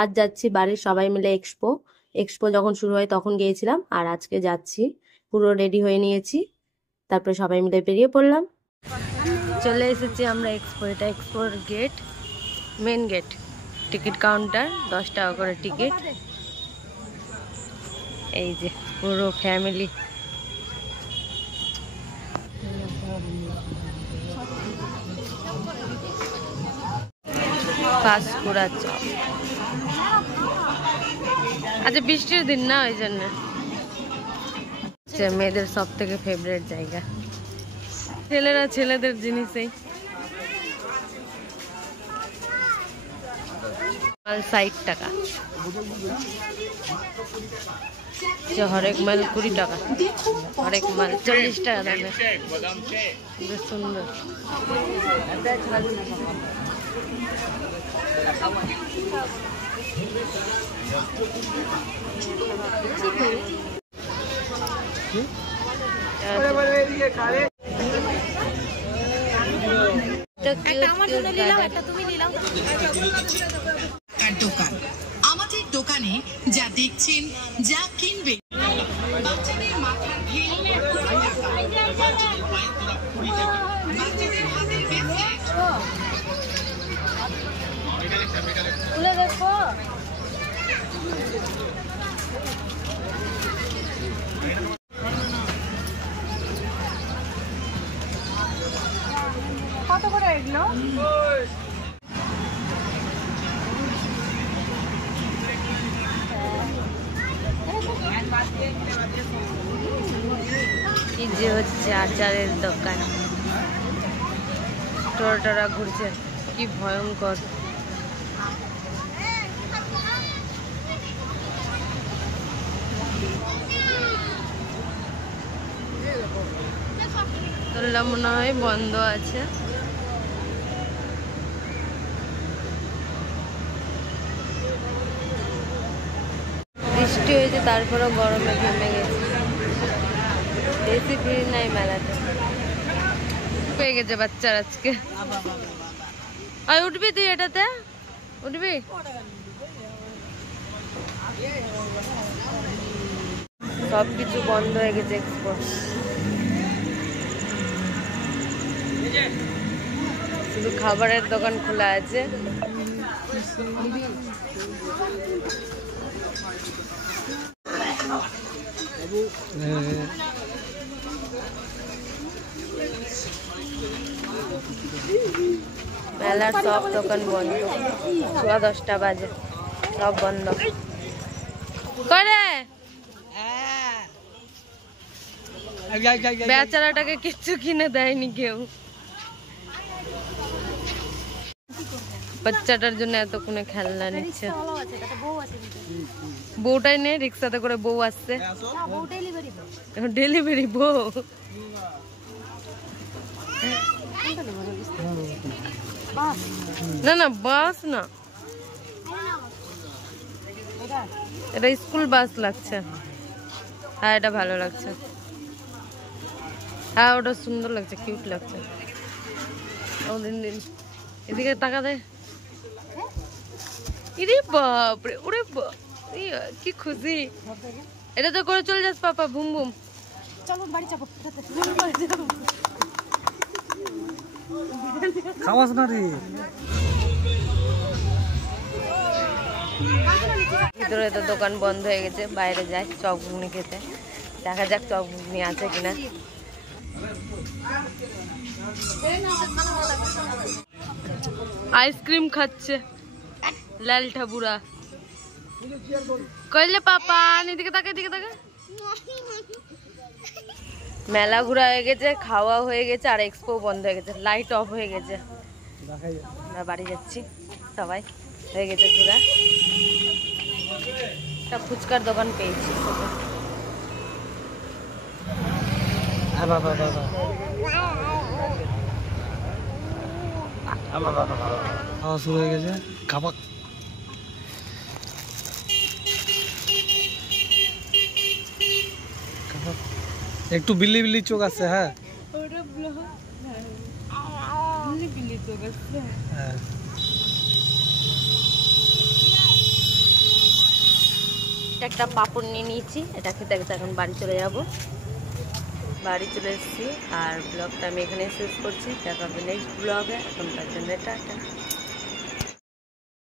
আজ যাচ্ছি বাড়ির সবাই মিলে এক্সপো যখন শুরু হয় তখন গিয়েছিলাম, আর আজকে যাচ্ছি। পুরো রেডি হয়ে নিয়েছি, তারপরে সবাই মিলে বেরিয়ে পড়লাম। চলে এসেছি আমরা এক্সপো। এটা এক্সপোর gate, main gate. Ticket counter, 10 টাকা করে টিকিট। এই যে পুরো ফ্যামিলি। পাঁশকুড়া চপ। আচ্ছা বৃষ্টির দিন না, ওই জন্য মেয়েদের সব থেকে ফেভারিট জায়গা। ছেলেরা ছেলেদের জিনিসেই। 60 টাকা, হরেক মাল 20 টাকা, হরেক মাল 40 টাকা দামে। বেশ সুন্দর। আমাদের দোকানে যা দেখছেন, যা কিনবেন, বাচ্চাদের মাথার ঢিল, বাচ্চাদের হাতের ব্রেসলেট, খুলে দেখো। কত করে এগুলো? এই যে হচ্ছে আচারের দোকান। টোটোরা ঘুরছে, কি ভয়ঙ্কর। তোলা মনে হয় বন্ধ আছে। বৃষ্টি হয়েছে, তারপরেও গরমে ঘেমে গেছে। বেশি ভিড় নাই মেলাতে। পেয়ে গেছে বাচ্চার আজকে। আর উঠবি তুই? এটাতে উঠবি? সবকিছু বন্ধ হয়ে গেছে এক্সপো। শুধু খাবারের দোকান খোলা আছে। মেলার সব দোকান বন্ধ। 10:15 বাজে, সব বন্ধ করে। বেচারাটাকে কিচ্ছু কিনে দেয়নি কেউ। বাচ্চাটার জন্য এতক্ষণে খেলনা নিচ্ছে। বউটাই নেই, রিক্সাতে করে বউ আসছে। ডেলিভারি বউ। না না, বাস না, এটা স্কুল বাস লাগছে। হ্যাঁ এটা ভালো লাগছে। হ্যাঁ ওটা সুন্দর লাগছে, কিউট লাগছে। এদিকে টাকা দে। ইরে বাপরে, ওরে কি খুশি। এটা তো করে চলে যাস পাপা, বুম বুম। চলো বাড়ি যাবো। খাওয়াস না রে। ভিতরে তো দোকান বন্ধ হয়ে গেছে, বাইরে যাই চপ ঘুগনি খেতে। দেখা যাক চপ ঘুগনি আছে কিনা। আইসক্রিম খাচ্ছে লালটা বুড়া। কইলে পাপা এদিকে তাকে, এদিকে তাকে। মেলা ঘোরা হয়ে গেছে, খাওয়া হয়ে গেছে, আর এক্সপো বন্ধ হয়ে গেছে, লাইট অফ হয়ে গেছে। আমরা বাড়ি যাচ্ছি সবাই, হয়ে গেছে ঘোরা। একটা ফুচকার দোকান পেয়েছি। খাওয়া শুরু হয়ে গেছে, খাবার। একটু বিল্লি বিল্লি চোখ আছে। হ্যাঁ একটা পাঁপড় নিয়ে নিয়েছি, এটা খেতে খেতে এখন বাড়ি চলে যাব। বাড়ি চলে এসেছি আর ব্লগটা আমি এখানেই শেষ করছি। দেখা হবে নেক্সট ব্লগে। এখনকার জন্য টাটা।